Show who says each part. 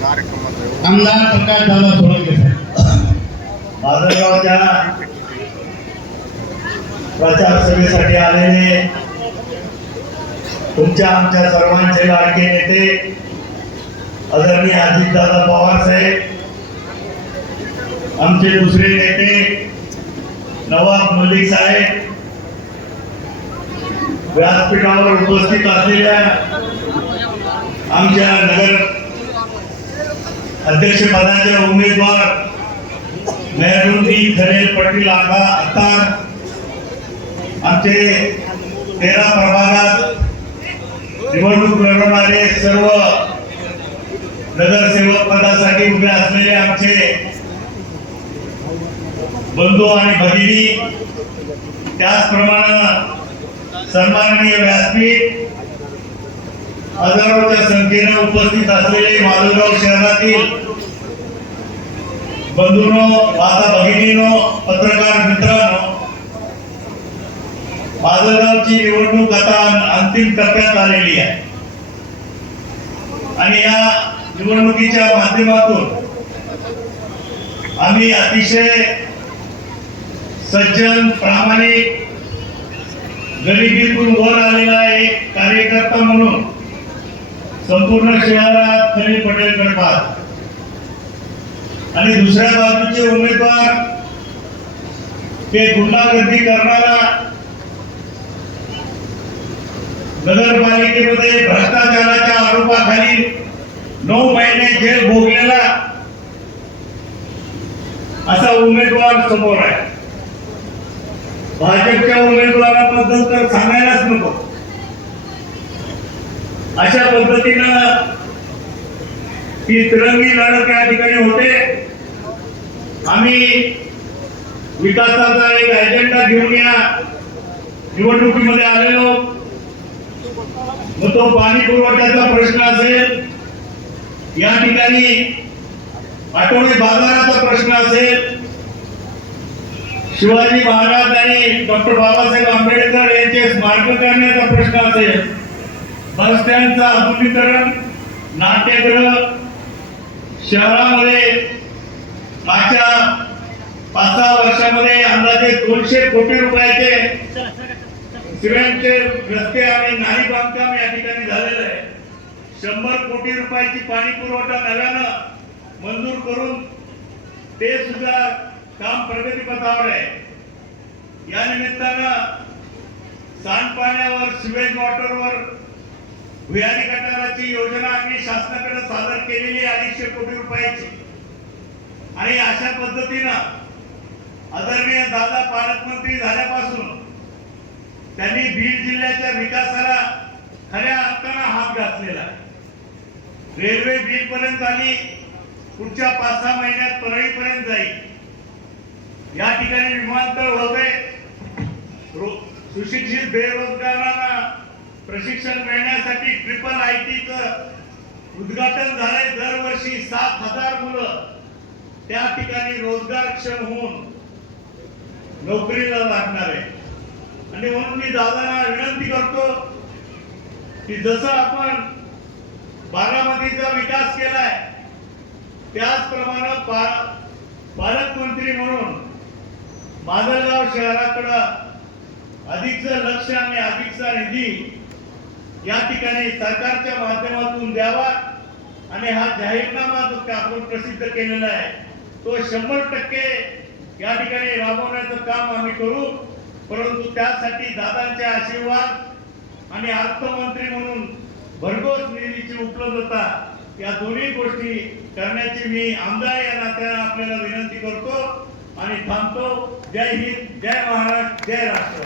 Speaker 1: आमदार प्रकाश दादा सोळंके साहेब
Speaker 2: माधवगावच्या प्रचार सभेसाठी आलेले तुमच्या आमच्या सर्वांचे लाडके नेते आदरणीय अजितदादा पवार साहेब आमचे दुसरे नेते नवाब मलिक साहेब व्यासपीठावर उपस्थित असलेल्या आमच्या नगर अध्यक्षपदाचे उमेदवार मेहरुद्दीन खलील पटेल आका अत्तार आमचे तेरा प्रभागात निवडणूक लढवणारे सर्व नगरसेवक पदासाठी उभे असलेले आमचे बंधू आणि भगिनी त्याचप्रमाणे सन्माननीय व्यासपीठ हजारोच्या संख्येने उपस्थित असलेले मालेगाव शहरातील बंधूनो माता भगिनीनो पत्रकार मित्रांनो माजलगावची निवडणूक आता अंतिम टप्प्यात आलेली आहे. आणि या निवडणुकीच्या माध्यमातून आम्ही अतिशय सज्जन प्रामाणिक गरिबीतून वर आलेला एक कार्यकर्ता म्हणून संपूर्ण शहरात खलील पटेल करतात. आणि दुसऱ्या बाजूचे उमेदवार ते गुंडागर्दी करणारा नगरपालिकेमध्ये भ्रष्टाचाराच्या आरोपाखाली नऊ महिने जेल भोगलेला असा उमेदवार समोर आहे. भाजपच्या उमेदवाराबद्दल तर सांगायलाच नको. अशा पद्धतीनं ती तिरंगी लढत या ठिकाणी होते. आम्ही विकासाचा एक अजेंडा घेऊन या निवडणुकीमध्ये आलेलो. मग तो पाणी पुरवठ्याचा प्रश्न असेल या ठिकाणी आठवडे बाजाराचा प्रश्न असेल. शिवाजी महाराज आणि डॉक्टर बाबासाहेब आंबेडकर यांचे स्मारक करण्याचा प्रश्न असेल. बस स्टँडचं आधुनिकीकरण नाट्यगृह शहरामध्ये मागच्या पाच सहा वर्षामध्ये अंदाजे दोनशे कोटी रुपयाचे सिमेंटचे रस्ते आणि नाली बांधकाम या ठिकाणी झालेलं आहे. शंभर कोटी रुपयाची पाणी पुरवठा नव्यानं मंजूर करून ते सुद्धा काम प्रगतीपथावर आहे. या निमित्तानं सांडपाण्यावर सिवेज वॉटरवर भुयारी गटाराची योजना आम्ही शासनाकडे सादर केलेली अडीचशे कोटी रुपयाची. आणि अशा पद्धतीनं आदरणीय दादा पालकमंत्री झाल्यापासून त्यांनी बीड जिल्ह्याच्या विकासाला खऱ्या अर्थानं हात घातलेला रेल्वे बीड पर्यंत आली पुढच्या पाच सहा महिन्यात परळीपर्यंत जाईल. या ठिकाणी विमानतळ होते. सुशिक्षित बेरोजगार प्रशिक्षण मिळण्यासाठी ट्रिपल आय टीचं उद्घाटन झालंय. दरवर्षी सात हजार मुलं त्या ठिकाणी रोजगारक्षम होऊन नोकरीला लागणार आहे. आणि म्हणून मी दादांना विनंती करतो की जसं आपण बारामतीचा विकास केलाय त्याचप्रमाणे पालकमंत्री म्हणून माजलगाव शहराकडं अधिकचं लक्ष आणि अधिकचा निधी या ठिकाणी सरकारच्या माध्यमातून द्यावा आणि हा जाहीरनामा जो आपण प्रसिद्ध केलेला आहे तो शंभर टक्के या ठिकाणी राबवण्याचं काम आम्ही करू. परंतु त्यासाठी दादांचे आशीर्वाद आणि अर्थमंत्री म्हणून भरघोस निधीची उपलब्धता या दोन्ही गोष्टी करण्याची मी आमदार या नात्याने आपल्याला विनंती करतो आणि थांबतो. जय हिंद जय महाराष्ट्र जय राष्ट्र